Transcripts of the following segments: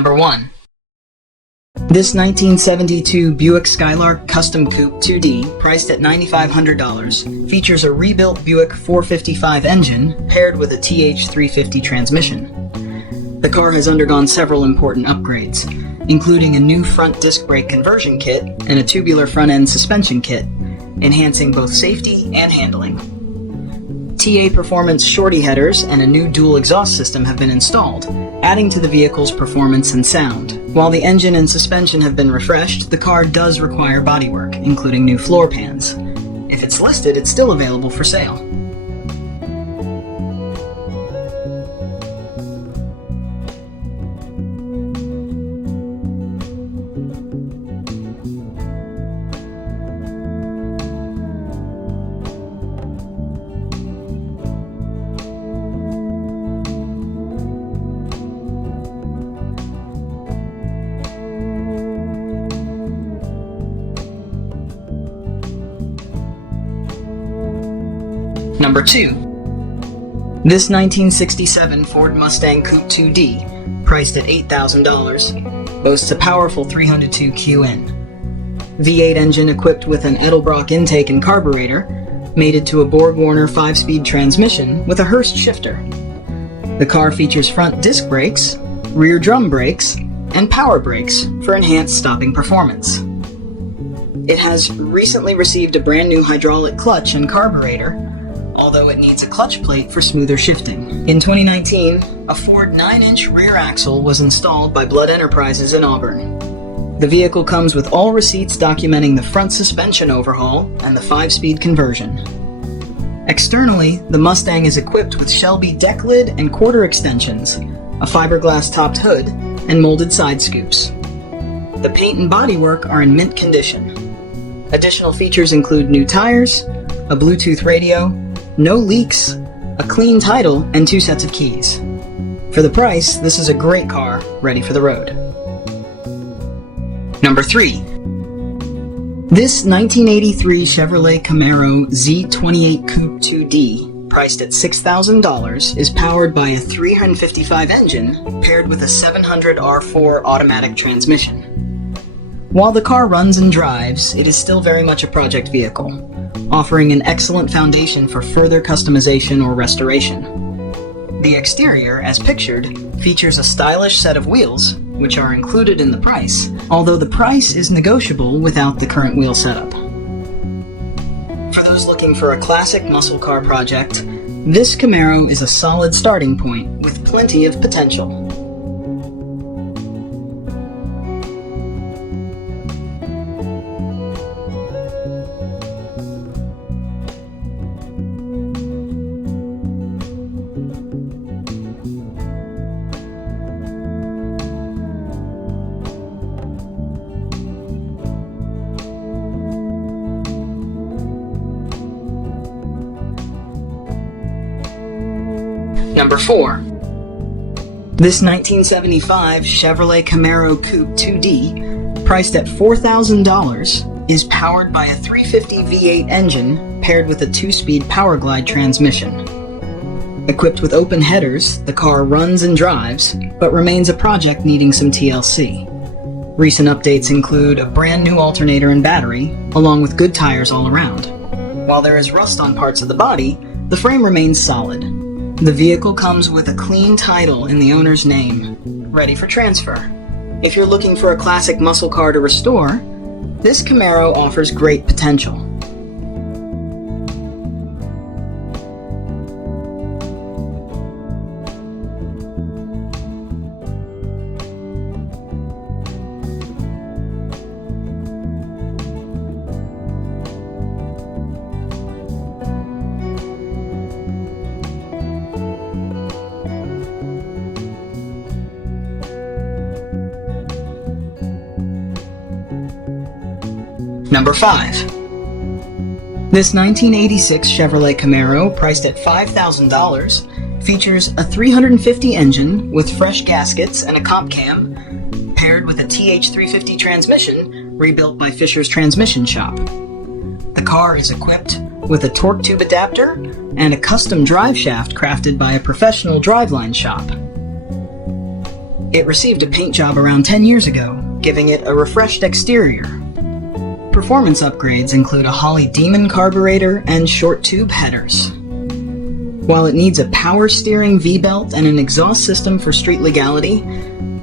Number 1. This 1972 Buick Skylark Custom Coupe 2D, priced at $9,500, features a rebuilt Buick 455 engine paired with a TH350 transmission. The car has undergone several important upgrades, including a new front disc brake conversion kit and a tubular front-end suspension kit, enhancing both safety and handling. TA Performance shorty headers and a new dual exhaust system have been installed, adding to the vehicle's performance and sound. While the engine and suspension have been refreshed, the car does require bodywork, including new floor pans. If it's listed, it's still available for sale. Number 2. This 1967 Ford Mustang Coupe 2D, priced at $8,000, boasts a powerful 302QN. V8 engine equipped with an Edelbrock intake and carburetor, mated to a Borg-Warner 5-speed transmission with a Hurst shifter. The car features front disc brakes, rear drum brakes, and power brakes for enhanced stopping performance. It has recently received a brand new hydraulic clutch and carburetor, although it needs a clutch plate for smoother shifting. In 2019, a Ford 9-inch rear axle was installed by Blood Enterprises in Auburn. The vehicle comes with all receipts documenting the front suspension overhaul and the 5-speed conversion. Externally, the Mustang is equipped with Shelby deck lid and quarter extensions, a fiberglass topped hood, and molded side scoops. The paint and bodywork are in mint condition. Additional features include new tires, a Bluetooth radio, no leaks, a clean title, and 2 sets of keys. For the price, this is a great car, ready for the road. Number 3. This 1983 Chevrolet Camaro Z28 Coupe 2D, priced at $6,000, is powered by a 355 engine paired with a 700 R4 automatic transmission. While the car runs and drives, it is still very much a project vehicle, offering an excellent foundation for further customization or restoration. The exterior, as pictured, features a stylish set of wheels, which are included in the price, although the price is negotiable without the current wheel setup. For those looking for a classic muscle car project, this Camaro is a solid starting point with plenty of potential. Number 4. This 1975 Chevrolet Camaro Coupe 2D, priced at $4,000, is powered by a 350 V8 engine paired with a 2-speed Power Glide transmission. Equipped with open headers, the car runs and drives, but remains a project needing some TLC. Recent updates include a brand new alternator and battery, along with good tires all around. While there is rust on parts of the body, the frame remains solid. The vehicle comes with a clean title in the owner's name, ready for transfer. If you're looking for a classic muscle car to restore, this Camaro offers great potential. Number 5. This 1986 Chevrolet Camaro, priced at $5,000, features a 350 engine with fresh gaskets and a comp cam, paired with a TH350 transmission rebuilt by Fisher's Transmission Shop. The car is equipped with a torque tube adapter and a custom drive shaft crafted by a professional driveline shop. It received a paint job around 10 years ago, giving it a refreshed exterior. Performance upgrades include a Holley Demon carburetor and short tube headers. While it needs a power steering V-belt and an exhaust system for street legality,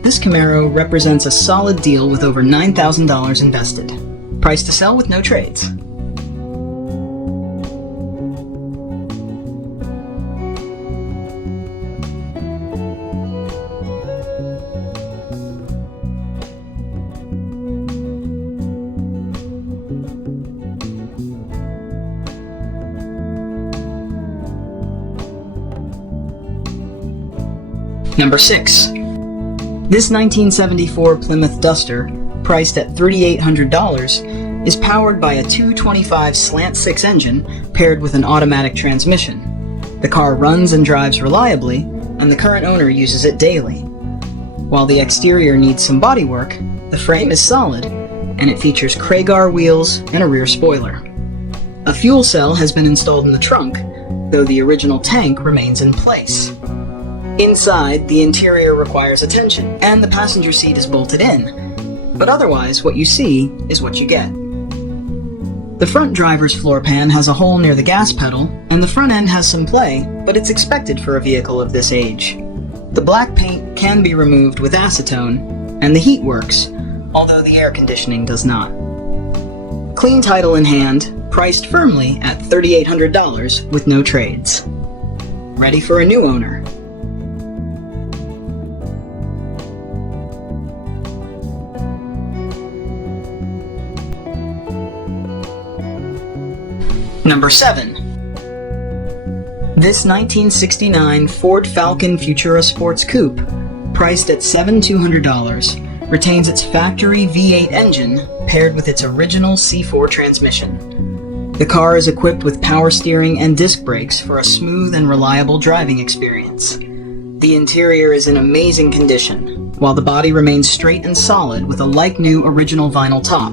this Camaro represents a solid deal with over $9,000 invested. Price to sell with no trades. Number 6. This 1974 Plymouth Duster, priced at $3,800, is powered by a 225 slant-6 engine paired with an automatic transmission. The car runs and drives reliably, and the current owner uses it daily. While the exterior needs some bodywork, the frame is solid, and it features Kragar wheels and a rear spoiler. A fuel cell has been installed in the trunk, though the original tank remains in place. Inside, the interior requires attention, and the passenger seat is bolted in. But otherwise, what you see is what you get. The front driver's floor pan has a hole near the gas pedal, and the front end has some play, but it's expected for a vehicle of this age. The black paint can be removed with acetone, and the heat works, although the air conditioning does not. Clean title in hand, priced firmly at $3,800 with no trades. Ready for a new owner. Number 7. This 1969 Ford Falcon Futura Sports Coupe, priced at $7,200, retains its factory V8 engine paired with its original C4 transmission. The car is equipped with power steering and disc brakes for a smooth and reliable driving experience. The interior is in amazing condition, while the body remains straight and solid with a like-new original vinyl top.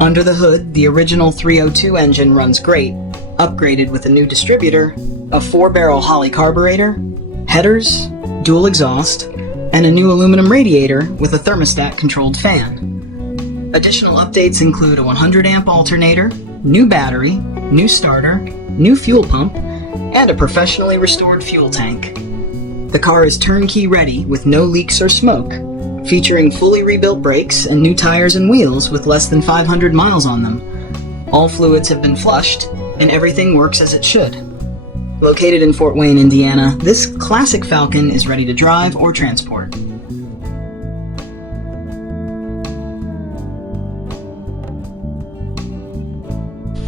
Under the hood, the original 302 engine runs great, upgraded with a new distributor, a 4-barrel Holley carburetor, headers, dual exhaust, and a new aluminum radiator with a thermostat-controlled fan. Additional updates include a 100-amp alternator, new battery, new starter, new fuel pump, and a professionally restored fuel tank. The car is turnkey ready with no leaks or smoke, featuring fully rebuilt brakes and new tires and wheels with less than 500 miles on them. All fluids have been flushed, and everything works as it should. Located in Fort Wayne, Indiana, this classic Falcon is ready to drive or transport.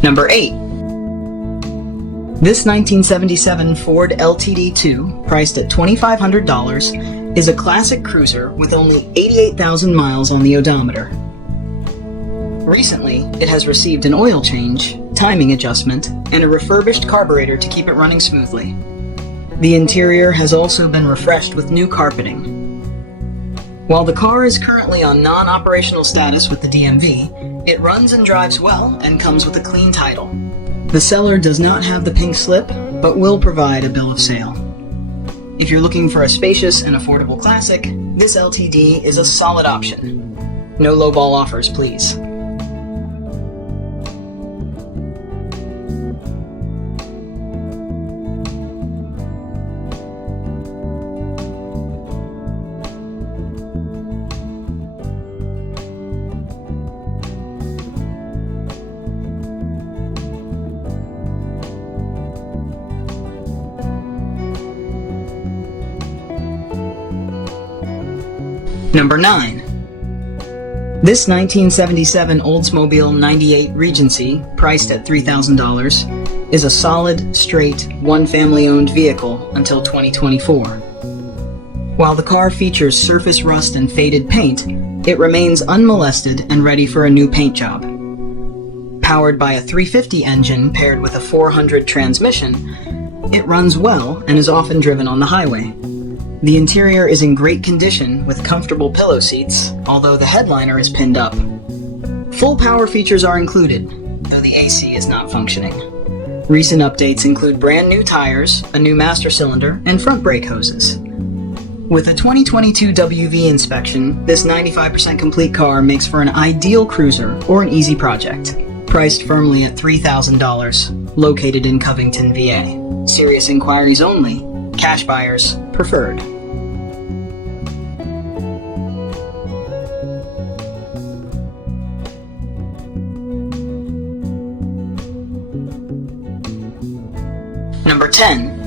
Number 8. This 1977 Ford LTD II, priced at $2,500, is a classic cruiser with only 88,000 miles on the odometer. Recently, it has received an oil change, timing adjustment, and a refurbished carburetor to keep it running smoothly. The interior has also been refreshed with new carpeting. While the car is currently on non-operational status with the DMV, it runs and drives well and comes with a clean title. The seller does not have the pink slip, but will provide a bill of sale. If you're looking for a spacious and affordable classic, this LTD is a solid option. No lowball offers, please. Number 9. This 1977 Oldsmobile 98 Regency, priced at $3,000, is a solid, straight, one-family-owned vehicle until 2024. While the car features surface rust and faded paint, it remains unmolested and ready for a new paint job. Powered by a 350 engine paired with a 400 transmission, it runs well and is often driven on the highway. The interior is in great condition with comfortable pillow seats, although the headliner is pinned up. Full power features are included, though the AC is not functioning. Recent updates include brand new tires, a new master cylinder, and front brake hoses. With a 2022 WV inspection, this 95% complete car makes for an ideal cruiser or an easy project. Priced firmly at $3,000, located in Covington, VA. Serious inquiries only, cash buyers preferred. Number 10.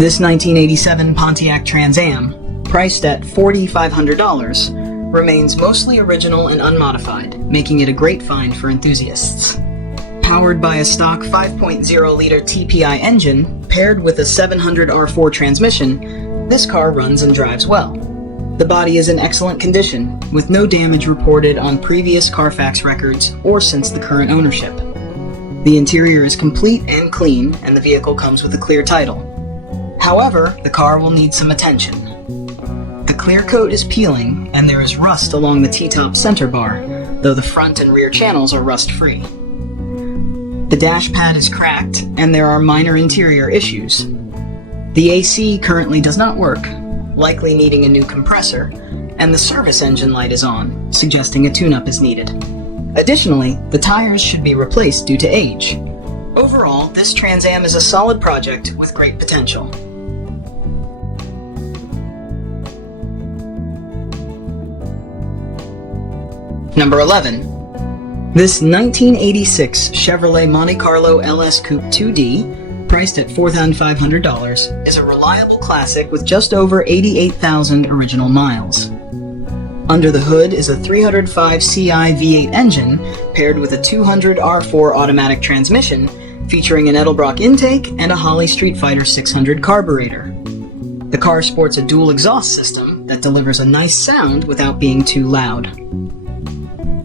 This 1987 Pontiac Trans Am, priced at $4,500, remains mostly original and unmodified, making it a great find for enthusiasts. Powered by a stock 5.0-liter TPI engine, paired with a 700 R4 transmission, this car runs and drives well. The body is in excellent condition, with no damage reported on previous Carfax records or since the current ownership. The interior is complete and clean, and the vehicle comes with a clear title. However, the car will need some attention. The clear coat is peeling, and there is rust along the T-top center bar, though the front and rear channels are rust-free. The dash pad is cracked, and there are minor interior issues. The AC currently does not work, likely needing a new compressor, and the service engine light is on, suggesting a tune-up is needed. Additionally, the tires should be replaced due to age. Overall, this Trans Am is a solid project with great potential. Number 11. This 1986 Chevrolet Monte Carlo LS Coupe 2D, priced at $4,500, is a reliable classic with just over 88,000 original miles. Under the hood is a 305 CI V8 engine paired with a 200 R4 automatic transmission featuring an Edelbrock intake and a Holley Street Fighter 600 carburetor. The car sports a dual exhaust system that delivers a nice sound without being too loud.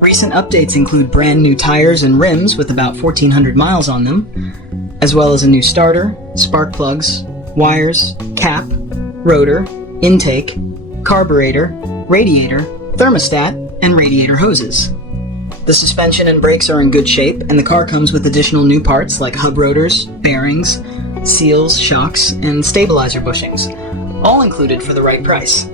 Recent updates include brand new tires and rims with about 1,400 miles on them, as well as a new starter, spark plugs, wires, cap, rotor, intake, carburetor, radiator, thermostat, and radiator hoses. The suspension and brakes are in good shape, and the car comes with additional new parts like hub rotors, bearings, seals, shocks, and stabilizer bushings, all included for the right price.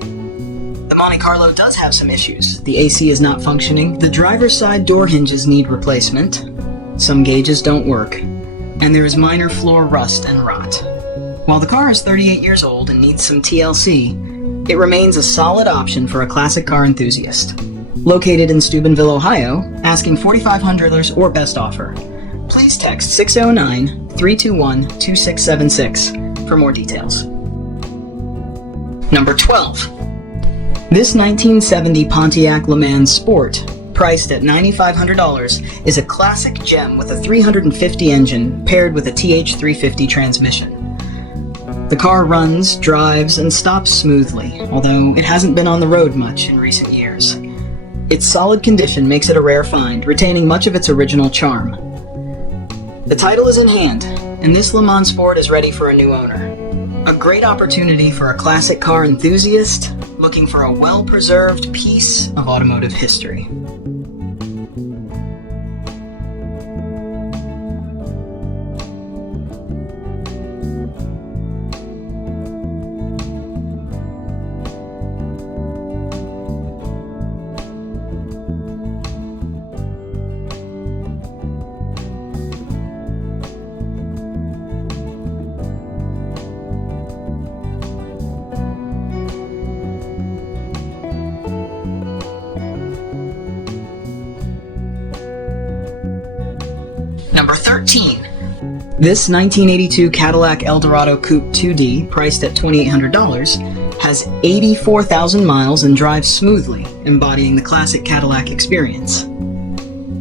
The Monte Carlo does have some issues. The AC is not functioning, the driver's side door hinges need replacement, some gauges don't work, and there is minor floor rust and rot. While the car is 38 years old and needs some TLC, it remains a solid option for a classic car enthusiast. Located in Steubenville, Ohio, asking $4,500 or best offer. Please text 609-321-2676 for more details. Number 12. This 1970 Pontiac LeMans Sport, priced at $9,500, is a classic gem with a 350 engine paired with a TH350 transmission. The car runs, drives, and stops smoothly, although it hasn't been on the road much in recent years. Its solid condition makes it a rare find, retaining much of its original charm. The title is in hand, and this Le Mans Sport is ready for a new owner. A great opportunity for a classic car enthusiast looking for a well-preserved piece of automotive history. Number 13. This 1982 Cadillac Eldorado Coupe 2D, priced at $2,800, has 84,000 miles and drives smoothly, embodying the classic Cadillac experience.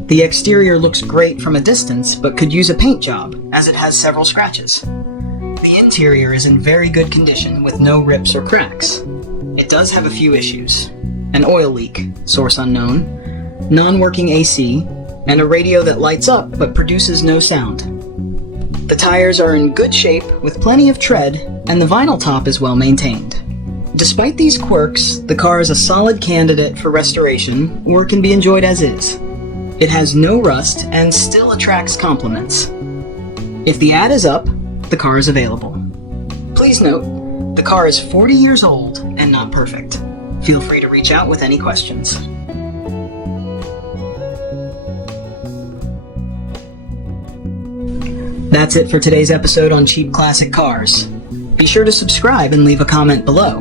The exterior looks great from a distance, but could use a paint job, as it has several scratches. The interior is in very good condition, with no rips or cracks. It does have a few issues. An oil leak, source unknown, non-working AC, and a radio that lights up but produces no sound. The tires are in good shape with plenty of tread, and the vinyl top is well maintained. Despite these quirks, the car is a solid candidate for restoration or can be enjoyed as is. It has no rust and still attracts compliments. If the ad is up, the car is available. Please note, the car is 40 years old and not perfect. Feel free to reach out with any questions. That's it for today's episode on cheap classic cars. Be sure to subscribe and leave a comment below.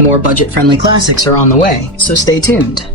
More budget-friendly classics are on the way, so stay tuned.